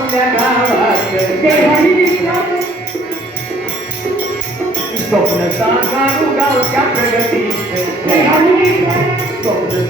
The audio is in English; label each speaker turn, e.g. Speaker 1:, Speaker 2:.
Speaker 1: Stop the dance, I'm gonna you.